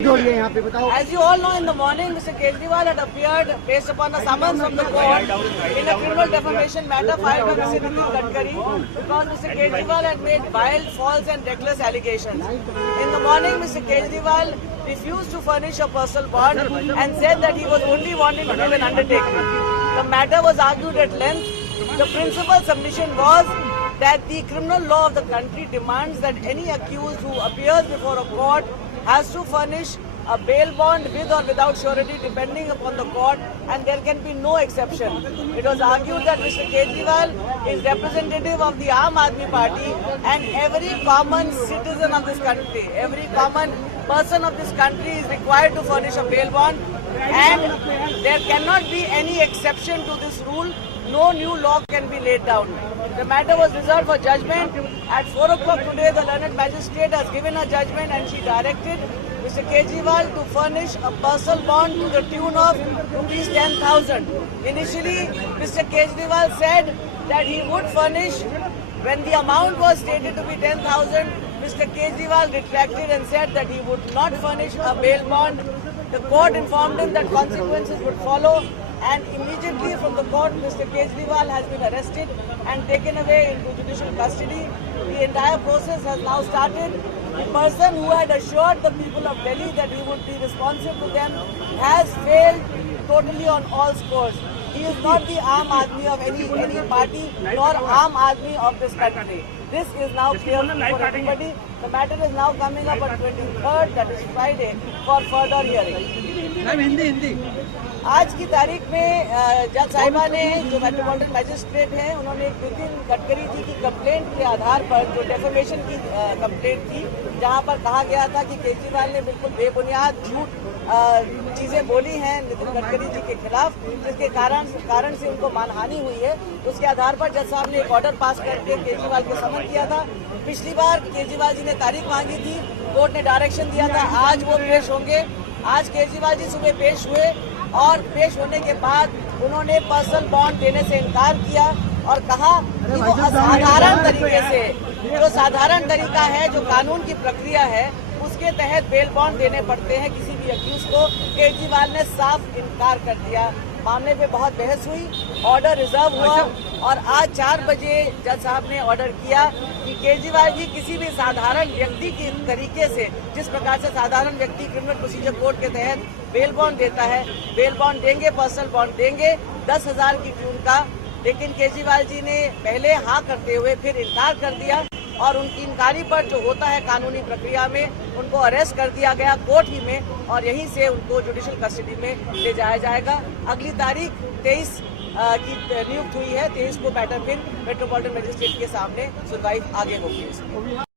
As you all know, in the morning, Mr. Kejriwal had appeared based upon a summons from the court in a criminal defamation matter filed by Mr. Nitin Gadkari because Mr. Kejriwal had made vile, false and reckless allegations. In the morning, Mr. Kejriwal refused to furnish a personal bond and said that he was only wanting to do an undertaking. The matter was argued at length. The principal submission was that the criminal law of the country demands that any accused who appears before a court has to furnish a bail bond with or without surety depending upon the court, and there can be no exception. It was argued that Mr. Kejriwal is representative of the Aam Aadmi Party and every common citizen of this country, every common person of this country is required to furnish a bail bond, and there cannot be any exception to this rule. No new law can be laid down. The matter was reserved for judgment. At 4 o'clock today, the learned magistrate has given a judgment and she directed Mr. Kejriwal to furnish a personal bond to the tune of rupees 10,000. Initially, Mr. Kejriwal said that he would furnish, when the amount was stated to be 10,000, Mr. Kejriwal retracted and said that he would not furnish a bail bond. The court informed him that consequences would follow, and immediately from the court, Mr. Kejriwal has been arrested and taken away into judicial custody. The entire process has now started. The person who had assured the people of Delhi that he would be responsive to them has failed totally on all scores. He is not the Aam Aadmi of any party, nor Aam Aadmi of this country. This is now clear for everybody. The matter is now coming up on 23rd, that is Friday, for further hearing. आज की तारीख में जज साहिबा ने, जो metropolitan magistrate हैं, उन्होंने नितिन गडकरी जी की कंप्लेंट के आधार पर, जो डेफेमेशन की कंप्लेंट थी, जहां पर कहा गया था कि केजरीवाल ने बिल्कुल बेबुनियाद झूठ चीजें बोली हैं नितिन गडकरी जी के खिलाफ, जिसके कारण से उनको मानहानि हुई है, उसके आधार पर जज साहब ने एक ऑर्डर पास करके केजरीवाल को समन किया था। पिछली बार केजरीवाल जी ने तारीख मांगी थी, कोर्ट ने डायरेक्शन दिया था, आज वो पेश होंगे। आज केजरीवाल जी सुबह पेश हुए और पेश होने के बाद उन्होंने पर्सनल बॉन्ड देने से इनकार किया और कहा कि वो असाधारण तरीके से, जो साधारण तरीका है, जो कानून की प्रक्रिया है, उसके तहत बेल बॉन्ड देने पड़ते हैं किसी भी अक्यूज को। केजरीवाल ने साफ इनकार कर दिया। मामले पे बहुत बहस हुई, ऑर्डर रिजर्व हुआ और आज 4 बजे जज साहब ने ऑर्डर किया कि केजरीवाल जी किसी भी साधारण व्यक्ति के तरीके से, जिस प्रकार से साधारण व्यक्ति क्रिमिनल प्रोसीजर कोड के तहत बेल बॉन्ड देता है, बेल बॉन्ड देंगे, पर्सनल बॉन्ड देंगे 10,000 की ट्यून का। लेकिन केजरीवाल जी ने पहले हाँ करते हुए फिर इनकार कर दिया और उनकी इनकारी पर जो होता है कानूनी प्रक्रिया में, उनको अरेस्ट कर दिया गया कोर्ट ही में और यहीं से उनको जुडिशियल कस्टडी में ले जाया जाएगा। अगली तारीख 23 की नियुक्त हुई है। 23 को मैटर फिर मेट्रोपॉलिटन मजिस्ट्रेट के सामने सुनवाई आगे होगी।